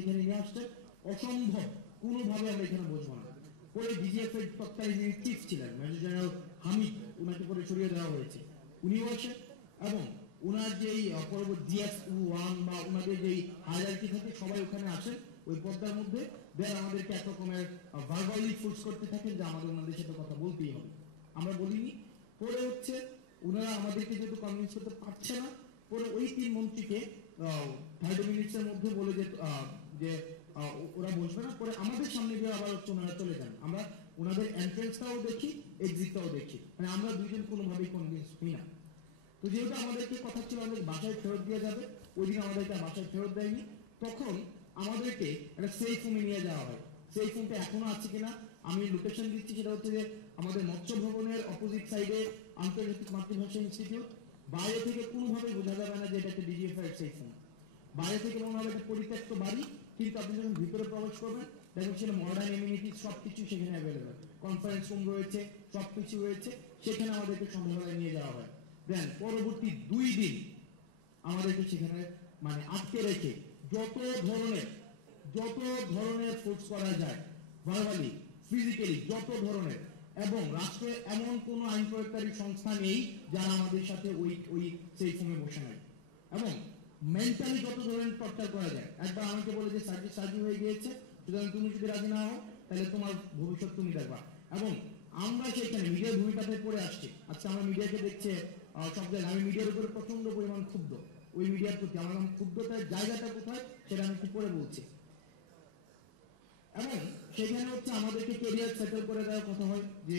এখানে নিয়ে আসছে, অসম্ভব, কোনোভাবে আমরা এখানে বসবো না। পরে ডিজিএফ এর তৎকালীন যিনি চিফ ছিলেন মেজর জেনারেল হামিদ, ওনাকে পরে সরিয়ে দেওয়া হয়েছে, উনিও আসে এবং ওনার যেই পরবর্তী জিএস-1 বা ওনাদের যেই হায়ারার্কি থাকে সবাই ওখানে আসেন ওই পর্দার মধ্যে, দেন আমাদেরকে এক রকমের ভার্বালি ফোর্স করতে থাকেন যে আমাদের ওনাদের সাথে কথা বলতেই হবে। আমরা বলিনি। পরে হচ্ছে ওনারা আমাদেরকে যেহেতু কনভিন্স করতে পারছে না, পরে ওই 3 মন্ত্রীকে 30 মিনিটের মধ্যে বলে যে ওরা বসবে না। পরে আমাদের সামনে দিয়ে আবার হচ্ছে ওনারা চলে যান। আমরা ওনাদের এন্ট্রেন্সটাও দেখি, এক্সিটটাও দেখি, মানে আমরা দুইজন কোনোভাবেই কনভিন্স হই না। তো যেহেতু আমাদেরকে কথা ছিল আমাদের বাসায় ফেরত দিয়ে যাবে, ওই দিন আমাদেরকে বাসায় ফেরত দেয়নি। তখন আমাদেরকে একটা সেফ রুমে নিয়ে যাওয়া হয়। সেফ রুমটা এখনো আছে কিনা আমি লোকেশন দিচ্ছি, সেটা হচ্ছে যে আমাদের মৎস্য ভবনের অপোজিট সাইডে আন্তর্জাতিক মাতৃভাষা ইনস্টিটিউট। বাইরে থেকে কোনোভাবে বোঝা যাবে না যে এটা একটা ডিজিএফ এর সেফ রুম। বাইরে থেকে মনে হবে একটা পরিত্যক্ত বাড়ি, কিন্তু আপনি যখন ভিতরে প্রবেশ করবেন দেখবেন সেটা মডার্ন এমিনিটিস সবকিছু সেখানে অ্যাভেলেবেল, কনফারেন্স রুম রয়েছে, সবকিছু রয়েছে। সেখানে আমাদেরকে সন্ধ্যাবেলায় নিয়ে যাওয়া হয়। দেন পরবর্তী 2 দিন আমাদেরকে সেখানে মানে আটকে রেখে যত ধরনের ফোর্স করা যায়, ভার্বালি, ফিজিক্যালি, যত ধরনের, এবং রাষ্ট্রে এমন কোন আইন প্রয়োগকারী সংস্থা নেই যারা আমাদের সাথে ওই সেই ফোমে বসে নাই, এবং মেন্টালি যত ধরনের টর্চার করা যায়। একবার আমাকে বলে যে সার্জি হয়ে গিয়েছে, সুতরাং তুমি যদি রাজি না হও তাহলে তোমার ভবিষ্যৎ তুমি দেখবা। এবং আমরা সেখানে মিডিয়ার ভূমিকাতে পড়ে আসছি। আজকে আমরা মিডিয়াকে দেখছে সব জায়গায়। আমি মিডিয়ার উপরে প্রচন্ড পরিমাণ ক্ষুব্ধ, ওই মিডিয়ার প্রতি আমার ক্ষুব্ধতার জায়গাটা কোথায় সেটা আমি একটু পরে বলছি। এবং সেখানে হচ্ছে আমাদেরকে ক্যারিয়ার সেটেল করে দেওয়ার কথা হয় যে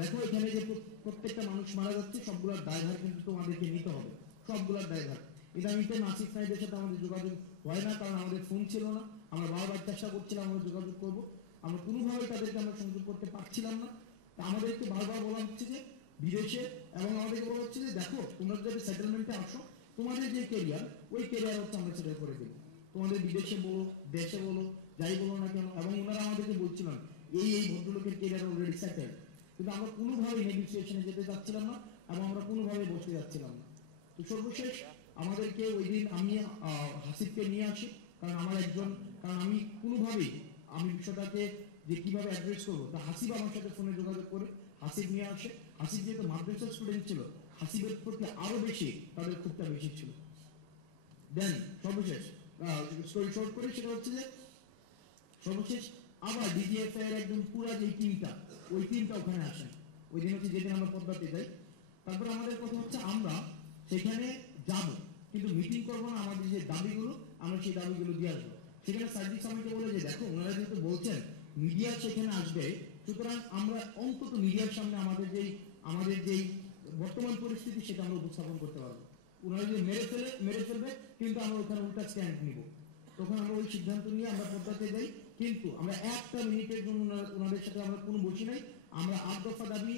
দেখো এখানে যে প্রত্যেকটা মানুষ মারা যাচ্ছে সবগুলোর দায়ভার কিন্তু তোমাদেরকে নিতে হবে, সবগুলোর দায়ভার। ইদানিতে নাসিক নাইদের সাথে আমাদের যোগাযোগ হয় না, কারণ আমাদের ফোন ছিল না। আমরা বারবার চেষ্টা করছিলাম আমরা যোগাযোগ করব, আমরা কোনোভাবেই তাদেরকে আমরা সংযোগ করতে পারছিলাম না। তা আমাদেরকে বারবার বলা হচ্ছে যে বিদেশে, এবং আমাদেরকে বলা হচ্ছে যে দেখো তোমরা যদি সেটেলমেন্টে আসো তোমাদের যে ক্যারিয়ার, ওই ক্যারিয়ার হচ্ছে আমরা সেটেল করে দেবো, তোমাদের বিদেশে বলো দেশে বলো যাই বলো না কেন। এবং ওনারা আমাদেরকে বলছিলেন এই ভদ্রলোকের ক্যারিয়ার অলরেডি সেটেল, কিন্তু আমরা কোনোভাবেই নেগোসিয়েশনে যেতে চাচ্ছিলাম না এবং আমরা কোনোভাবেই বসতে যাচ্ছিলাম না। তো সর্বশেষ আমাদেরকে ওই দিন আমি হাসিবকে নিয়ে আসি, কারণ আমি কোনোভাবেই আমি বিষয়টাকে যে কিভাবে অ্যাড্রেস করবো, তা হাসিব আমার সাথে ফোনে যোগাযোগ করে হাসিব নিয়ে আসে। হাসিব যেহেতু মাদ্রাসার স্টুডেন্ট ছিল, হাসিবের প্রতি আরো বেশি তাদের খুবটা বেশি ছিল। দেন সর্বশেষ স্টোরি শর্ট করে সেটা হচ্ছে যে সর্বশেষ আবার ডিজিএফ এর একদম পুরা যে টিমটা, ওই টিমটা ওখানে আসে। ওই দিন হচ্ছে যেদিন আমরা পদ্মাতে যাই। তারপর আমাদের কথা হচ্ছে আমরা সেখানে যাব, কিন্তু মিটিং করবো না, আমাদের যে দাবিগুলো আমরা সেই দাবিগুলো দিয়ে আসবো। সেখানে সার্জিক সামিকে বলে যে দেখো ওনারা যেহেতু বলছেন মিডিয়া সেখানে আসবে, সুতরাং আমরা অন্তত মিডিয়ার সামনে আমাদের যেই বর্তমান পরিস্থিতি সেটা আমরা উপস্থাপন করতে পারবো। ওনারা যদি মেরে ফেলবে কিন্তু আমরা ওখানে উল্টা স্ট্যান্ড নিব। তখন আমরা ওই সিদ্ধান্ত নিয়ে আমরা পদ্মাতে যাই, কিন্তু আমরা একটা মিনিটের জন্য ওনাদের সাথে আমরা কোনো বসি নাই। আমরা 8 দফা দাবি,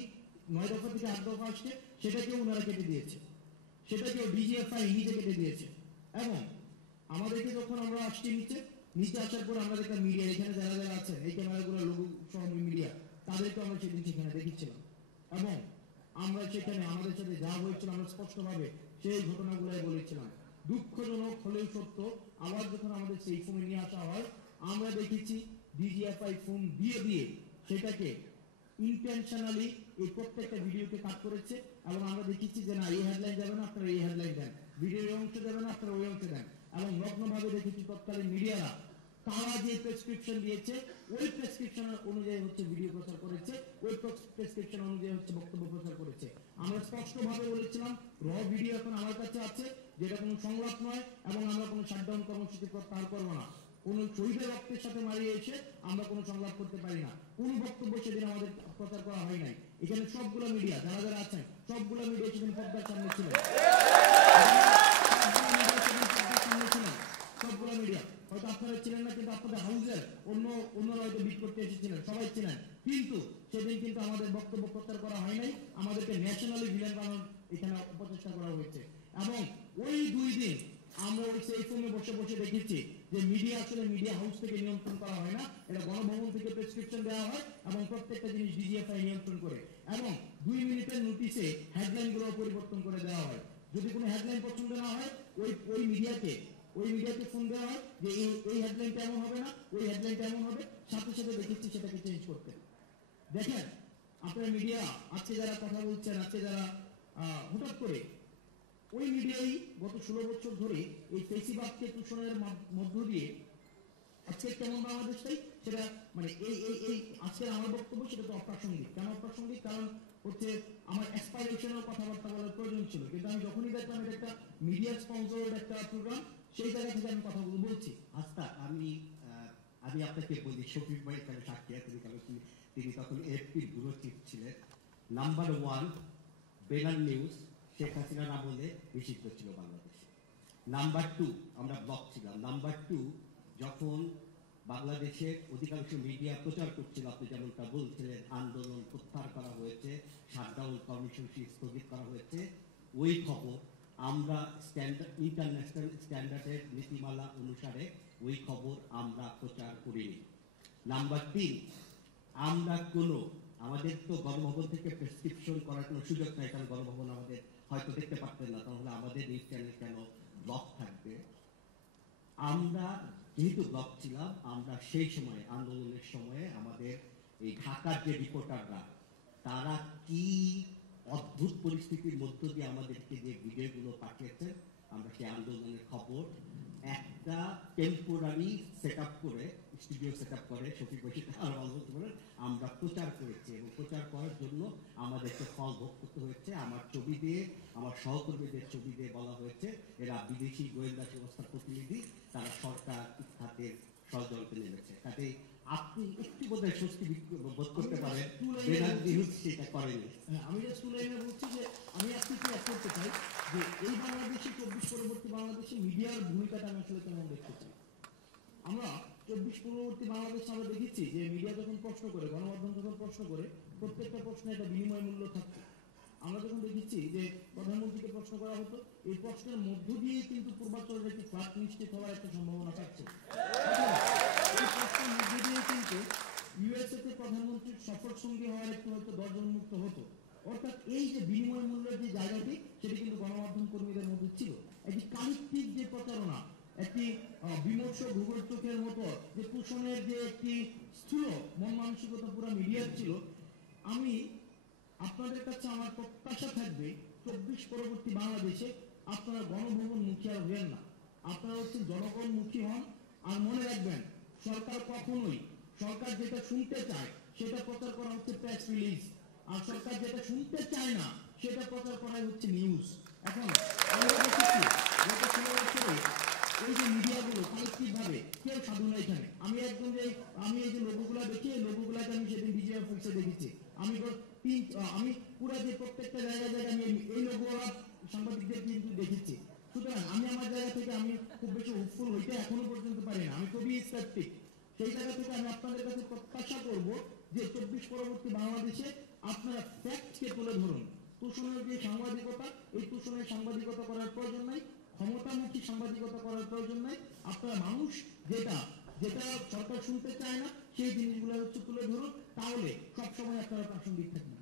9 দফা থেকে 8 দফা আসছে, সেটাকেও ওনারা কেটে দিয়েছে, সেটাকেও ডিজিএফআই নিজে কেটে দিয়েছে। এবং আমাদেরকে যখন আমরা আসছি নিচে আসার পর আমরা দেখলাম মিডিয়া এখানে যারা যারা আছেন, এই ক্যামেরাগুলো লোগো সহ মিডিয়া, তাদেরকে আমরা সেদিন সেখানে দেখেছিলাম। এবং আমরা সেখানে আমাদের সাথে যা হয়েছিল আমরা স্পষ্টভাবে সেই ঘটনাগুলাই বলেছিলাম। দুঃখজনক হলেও সত্য, আবার যখন আমাদের সেই ফোন নিয়ে আসা হয় আমরা দেখেছি ডিজিএফআই ফোন দিয়ে সেটাকে ইন্টেনশনালি এই প্রত্যেকটা ভিডিওকে কাট করেছে। এবং আমরা দেখেছি যে না এই হেডলাইন যাবে না, আপনারা এই হেডলাইন দেন, ভিডিওর অংশ যাবে না, আপনারা ওই অংশ দেন। এবং নগ্নভাবে দেখেছি তৎকালীন মিডিয়ারা তারা যে প্রেসক্রিপশন দিয়েছে ওই প্রেসক্রিপশন অনুযায়ী হচ্ছে ভিডিও প্রচার করেছে, ওই প্রেসক্রিপশন অনুযায়ী হচ্ছে বক্তব্য প্রচার করেছে। আমরা স্পষ্টভাবে বলেছিলাম র ভিডিও এখন আমার কাছে আছে, যেটা কোনো সংলাপ নয়, এবং আমরা কোনো শাটডাউন কর্মসূচি প্রত্যাহার করবো না। কোন শহীদের রক্তের সাথে মারিয়ে এসে আমরা কোনো সংলাপ করতে পারি না। কোন বক্তব্য সেদিন আমাদের প্রচার করা হয় নাই। এখানে সবগুলো মিডিয়া যারা যারা আছেন সবগুলো মিডিয়া সেদিন পর্দার সামনে ছিল, সবগুলো মিডিয়া। হয়তো আপনারা ছিলেন না, কিন্তু আপনাদের হাউসের অন্যরা হয়তো বিট করতে এসেছিলেন, সবাই ছিলেন, কিন্তু সেদিন কিন্তু আমাদের বক্তব্য প্রচার করা হয় নাই। আমাদেরকে ন্যাশনালি ভিলেন বানানোর এখানে অপচেষ্টা করা হয়েছে। এবং ওই 2 দিন আমরা ওই সেই ফোনে বসে বসে দেখেছি যে মিডিয়া আসলে মিডিয়া হাউস থেকে নিয়ন্ত্রণ করা হয় না, এটা গণভবন থেকে প্রেসক্রিপশন দেওয়া হয় এবং প্রত্যেকটা জিনিস ডিজিএফআই নিয়ন্ত্রণ করে। এবং 2 মিনিটের নোটিশে হেডলাইন গুলো পরিবর্তন করে দেওয়া হয়। যদি কোনো হেডলাইন পছন্দ না হয় ওই মিডিয়াকে ওই মিডিয়াকে ফোন দেওয়া হয় যে এই হেডলাইনটা এমন হবে না, ওই হেডলাইনটা এমন হবে, সাথে সাথে দেখেছি সেটাকে চেঞ্জ করতে। দেখেন আপনার মিডিয়া আজকে যারা কথা বলছেন, আজকে যারা হঠাৎ করে ওই মিডিয়াই গত 16 বছর ধরে এই ফেসিবাদকে তুষণের মধ্য দিয়ে আজকে কেমন বাংলাদেশ চাই সেটা মানে এই আজকের আমার বক্তব্য সেটা তো অপ্রাসঙ্গিক। কেন অপ্রাসঙ্গিক? কারণ হচ্ছে আমার অ্যাসপাইরেশনের কথাবার্তা বলার প্রয়োজন ছিল, কিন্তু আমি যখনই দেখলাম এটা একটা মিডিয়া স্পন্সর্ড একটা প্রোগ্রাম, সেই জায়গা থেকে আমি কথাগুলো বলছি। আচ্ছা, আমি আপনাকে বলি, শফিক ভাই তাহলে সাক্ষী আছে, কারণ তিনি তখন এফপির ব্যুরো চিফ ছিলেন। নাম্বার 1 বেনার নিউজ শেখ হাসিনার আমলে নিষিদ্ধ ছিল বাংলাদেশে। নাম্বার 2 আমরা ব্লক ছিলাম। নাম্বার 2 যখন বাংলাদেশের অধিকাংশ মিডিয়া প্রচার করছিল, আপনি যেমনটা বলছিলেন, আন্দোলন প্রত্যাহার করা হয়েছে, শাটডাউন কর্মসূচি স্থগিত করা হয়েছে, ওই খবর আমরা ইন্টারন্যাশনাল স্ট্যান্ডার্ডের নীতিমালা অনুসারে ওই খবর আমরা প্রচার করিনি। নাম্বার 3 আমরা আমাদের তো গণভবন থেকে প্রেসক্রিপশন করার কোনো সুযোগ নাই, কারণ গণভবন আমাদের হয়তো দেখতে পারতেন না, তাহলে আমাদের নিউজ চ্যানেল কেন ব্লক থাকবে? আমরা যেহেতু ব্লক ছিলাম, আমরা সেই সময় আন্দোলনের সময়ে আমাদের এই ঢাকার যে রিপোর্টাররা, তারা কি অদ্ভুত পরিস্থিতির মধ্য দিয়ে আমাদেরকে যে ভিডিওগুলো পাঠিয়েছে, আমরা সেই আন্দোলনের খবর একটা টেম্পোরারি সেট আপ করে, স্টুডিও সেট আপ করে শফিক বসির আমরা প্রচার করেছি, এবং প্রচার করার জন্য আমাদেরকে ফল ভোগ করতে হয়েছে। আমার ছবি দিয়ে, আমার সহকর্মীদের ছবি দিয়ে বলা হয়েছে এরা বিদেশি গোয়েন্দা সংস্থার প্রতিনিধি, তারা সরকার ইত্যাদের ষড়যন্ত্রে নেমেছে। কাজে আপনি একটু বোধহয় স্বস্তি বোধ করতে পারেন, বেনার নিউজ সেটা করেনি। আমি জাস্ট লাইনে বলছি যে আমি আপনাকে অ্যাড করতে চাই যে এই বাংলাদেশে 24 পরবর্তী বাংলাদেশে মিডিয়ার ভূমিকাটা আমি আসলে কেমন দেখতে চাই। আমরা 24 পূর্ববর্তী বাংলাদেশে আমরা দেখেছি যে মিডিয়া যখন প্রশ্ন করে, গণমাধ্যম যখন প্রশ্ন করে, প্রত্যেকটা প্রশ্নে একটা বিনিময় মূল্য থাকতো। আমরা যখন দেখেছি যে প্রধানমন্ত্রীকে প্রশ্ন করা হতো, এই প্রশ্নের মধ্য দিয়ে কিন্তু পূর্বাচলের একটি ফ্লাট নিশ্চিত হওয়ার একটা সম্ভাবনা থাকছে। এই প্রশ্নের মধ্য দিয়ে কিন্তু ইউএসএ তে প্রধানমন্ত্রীর সফর সঙ্গী হওয়ার একটু হয়তো দরজা উন্মুক্ত হতো। অর্থাৎ এই যে বিনিময় মূল্যের যে জায়গাটি, সেটি কিন্তু গণমাধ্যম কর্মীদের মধ্যে ছিল। একটি কালেক্টিভ যে প্রচারণা, একটি বিমর্ষ ভূগোল চোখের মতো যে তুষণের যে একটি স্থূল মন মানসিকতা পুরো মিডিয়ার ছিল। আমি আপনাদের কাছে আমার প্রত্যাশা থাকবে 24 পরবর্তী বাংলাদেশে আপনারা গণভবন মুখী আর হবেন না, আপনারা হচ্ছেন জনগণ মুখী হন। আর মনে রাখবেন, সরকার কখনোই, সরকার যেটা শুনতে চায় সেটা প্রচার করা হচ্ছে প্রেস রিলিজ, আর সরকার যেটা শুনতে চায় না সেটা প্রচার করা হচ্ছে নিউজ। এখন আমরা দেখেছি গত 16 বছরে এই যে মিডিয়াগুলো কালেক্টিভ ভাবে কেউ সাধু না এখানে। আমি একদম যে আমি এই যে লোগোগুলো দেখি, এই লোগোগুলোকে আমি সেদিন বিজয় ফুলসে দেখেছি। আমি পুরো যে প্রত্যেকটা জায়গায় আমি এই লোগোওয়ালা সাংবাদিকদের কিন্তু দেখেছি। সুতরাং আমি আমার জায়গা থেকে আমি খুব বেশি হোপফুল হইতে এখনো পর্যন্ত পারি না, আমি খুবই স্কেপটিক। সেই জায়গা থেকে আমি আপনাদের কাছে প্রত্যাশা করব যে 24 পরবর্তী বাংলাদেশে আপনারা ফ্যাক্টকে তুলে ধরুন। তুষণের যে সাংবাদিকতা, এই তুষণের সাংবাদিকতা করার প্রয়োজন নাই, ক্ষমতামুখী সাংবাদিকতা করার প্রয়োজন নাই। আপনারা মানুষ যেটা যেটা সরকার শুনতে চায় না সেই জিনিসগুলো হচ্ছে তুলে ধরুন, তাহলে সবসময় আপনারা প্রাসঙ্গিক থাকবেন।